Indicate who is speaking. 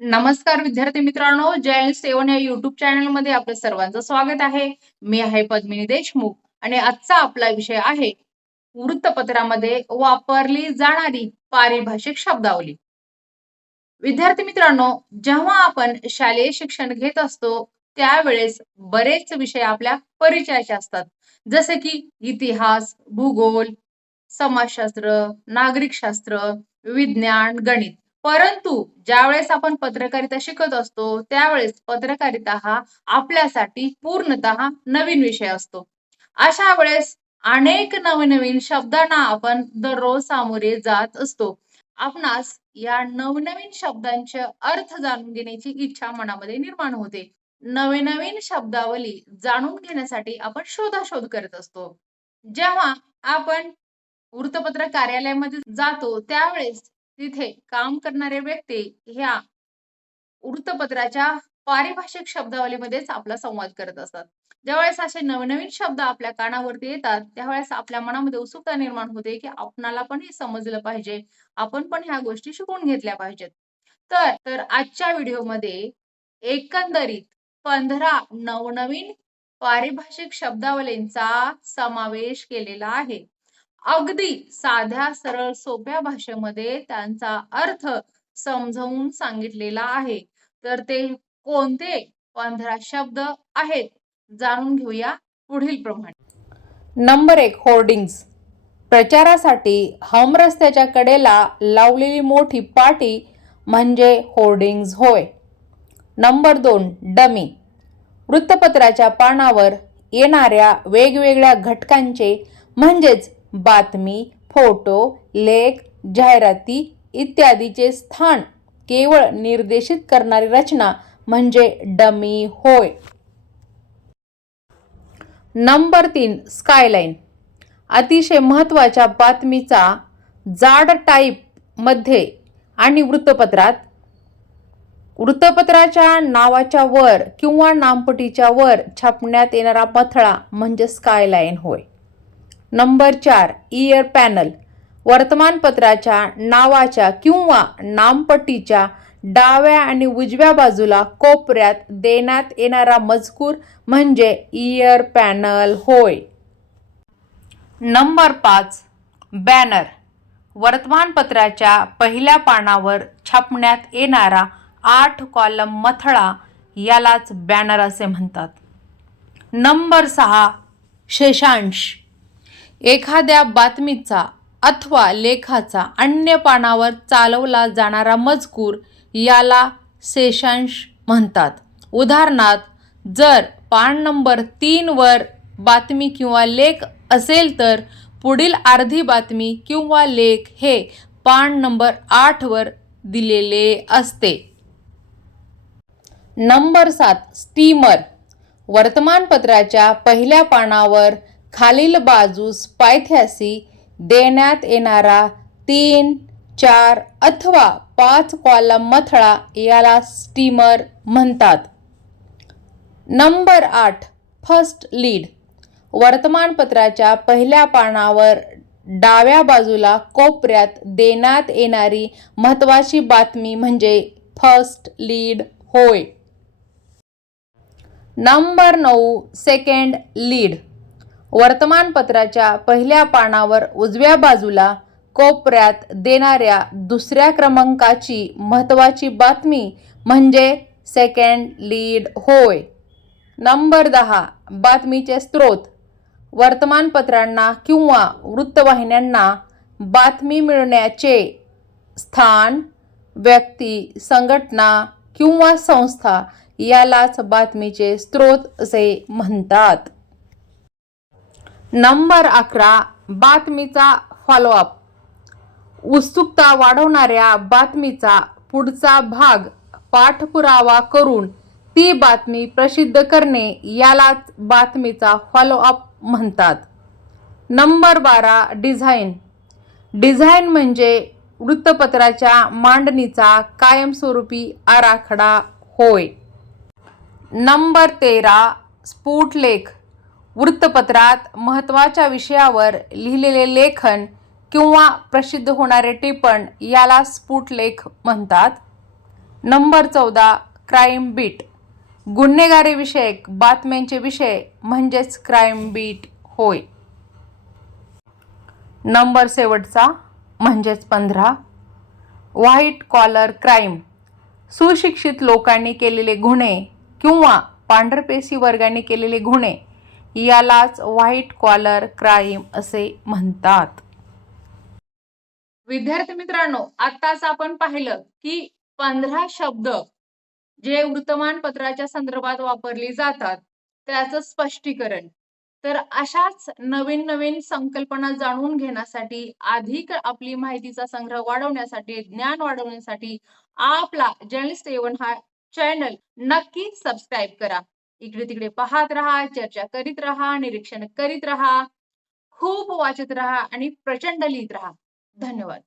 Speaker 1: नमस्कार विद्यार्थी मित्रांनो जय सेवन या युट्यूब चॅनलमध्ये आपलं सर्वांचं स्वागत आहे. मी आहे पद्मिनी देशमुख आणि आजचा आपला विषय आहे वृत्तपत्रामध्ये वापरली जाणारी पारिभाषिक शब्दावली. विद्यार्थी मित्रांनो जेव्हा आपण शालेय शिक्षण घेत असतो त्यावेळेस बरेच विषय आपल्या परिचयाचे असतात. जसे की इतिहास भूगोल समाजशास्त्र नागरिकशास्त्र विज्ञान गणित. परंतु ज्यावेळेस आपण पत्रकारिता शिकत असतो त्यावेळेस पत्रकारिता हा आपल्यासाठी पूर्णतः नवीन विषय असतो. अशा वेळेस अनेक नवनवीन शब्दांना आपण दररोज सामोरे जात असतो. आपणास या नवनवीन शब्दांचे अर्थ जाणून घेण्याची इच्छा मनामध्ये निर्माण होते. नवनवीन शब्दावली जाणून घेण्यासाठी आपण शोधाशोध करत असतो. जेव्हा आपण वृत्तपत्र कार्यालयामध्ये जातो त्यावेळेस तिथे काम करणारे व्यक्ती ह्या वृत्तपत्राच्या पारिभाषिक शब्दावलीमध्येच आपला संवाद करत असतात. ज्यावेळेस असे नवनवीन शब्द आपल्या कानावरती येतात त्यावेळेस आपल्या मनामध्ये उत्सुकता निर्माण होते की आपणाला पण हे समजलं पाहिजे. आपण पण ह्या गोष्टी शिकून घेतल्या पाहिजेत. तर तर आजच्या व्हिडिओमध्ये एकंदरीत पंधरा नवनवीन पारिभाषिक शब्दावलींचा समावेश केलेला आहे. अगदी साध्या सरळ सोप्या भाषेमध्ये त्यांचा अर्थ समजावून सांगितलेला आहे. तर ते कोणते पंधरा शब्द आहेत? जाणून घेऊया पुढील प्रमाणे.
Speaker 2: नंबर एक होर्डिंग्स प्रचारासाठी हम रस्त्याच्या कडेला लावलेली मोठी पाटी म्हणजे होर्डिंग्ज होय. नंबर दोन डमी. वृत्तपत्राच्या पानावर येणाऱ्या वेगवेगळ्या घटकांचे म्हणजेच बातमी फोटो लेख जाहिराती इत्यादीचे स्थान केवळ निर्देशित करणारी रचना म्हणजे डमी होय. नंबर तीन स्कायलाईन. अतिशय महत्त्वाच्या बातमीचा जाड टाईपमध्ये आणि वृत्तपत्रात वृत्तपत्राच्या नावाच्या वर किंवा नामपटीच्या वर छापण्यात येणारा पथळा म्हणजे स्कायलाईन होय. नंबर चार इयर पॅनल वर्तमानपत्राच्या नावाच्या किंवा नामपट्टीच्या डाव्या आणि उजव्या बाजूला कोपऱ्यात देण्यात येणारा मजकूर म्हणजे इयर पॅनल होय. नंबर पाच बॅनर वर्तमानपत्राच्या पहिल्या पानावर छापण्यात येणारा आठ कॉलम मथळा यालाच बॅनर असे म्हणतात. नंबर सहा शेषांश. एखाद्या बातमीचा अथवा लेखाचा अन्य पानावर चालवला जाणारा मजकूर याला शेषांश म्हणतात. उदाहरणार्थ जर पान नंबर तीनवर बातमी किंवा लेख असेल तर पुढील अर्धी बातमी किंवा लेख हे पान नंबर आठवर दिलेले असते. नंबर सात स्टीमर. वर्तमानपत्राच्या पहिल्या पानावर खालील बाजूस पायथ्यासी देण्यात येणारा तीन चार अथवा पाच कॉलम मथळा याला स्टीमर म्हणतात. नंबर आठ फर्स्ट लीड. वर्तमानपत्राच्या पहिल्या पानावर डाव्या बाजूला कोपऱ्यात देण्यात येणारी महत्त्वाची बातमी म्हणजे फर्स्ट लीड होय. नंबर नऊ सेकंड लीड. वर्तमानपत्राच्या पहिल्या पानावर उजव्या बाजूला कोपऱ्यात देणाऱ्या दुसऱ्या क्रमांकाची महत्त्वाची बातमी म्हणजे सेकंड लीड होय. नंबर दहा बातमीचे स्रोत. वर्तमानपत्रांना किंवा वृत्तवाहिन्यांना बातमी मिळण्याचे स्थान व्यक्ती संघटना किंवा संस्था यालाच बातमीचे स्रोत असे म्हणतात. नंबर अकरा बातमीचा फॉलोअप उत्सुकता वाढवणाऱ्या बातमीचा पुढचा भाग पाठपुरावा करून ती बातमी प्रसिद्ध करणे यालाच बातमीचा फॉलोअप म्हणतात. नंबर बारा डिझाईन डिझाईन म्हणजे वृत्तपत्राच्या मांडणीचा कायमस्वरूपी आराखडा होय. नंबर तेरा स्फुटलेख वृत्तपत्रात महत्त्वाच्या विषयावर लिहिलेले लेखन किंवा प्रसिद्ध होणारे टिपण याला स्फुटलेख म्हणतात. नंबर चौदा क्राईम बीट. गुन्हेगारीविषयक बातम्यांचे विषय म्हणजेच क्राईम बीट होय. नंबर शेवटचा म्हणजेच पंधरा. White collar crime. सुशिक्षित लोकांनी केलेले गुन्हे किंवा पांढरपेशी वर्गाने केलेले गुन्हे यालाच व्हाईट कॉलर क्राईम असे म्हणतात.
Speaker 1: विद्यार्थी मित्रांनो आताच आपण पाहिलं की पंधरा शब्द जे वृत्तमानपत्राच्या संदर्भात वापरली जातात त्याचं स्पष्टीकरण. तर अशाच नवीन नवीन संकल्पना जाणून घेण्यासाठी अधिक आपली माहितीचा संग्रह वाढवण्यासाठी ज्ञान वाढवण्यासाठी आपला जर्नलिस्ट एवन हा चॅनल नक्की सबस्क्राईब करा. इकडे तिकडे पाहत राहा चर्चा करीत राहा निरीक्षण करीत राहा खूप वाचत राहा आणि प्रचंड लिहित राहा. धन्यवाद.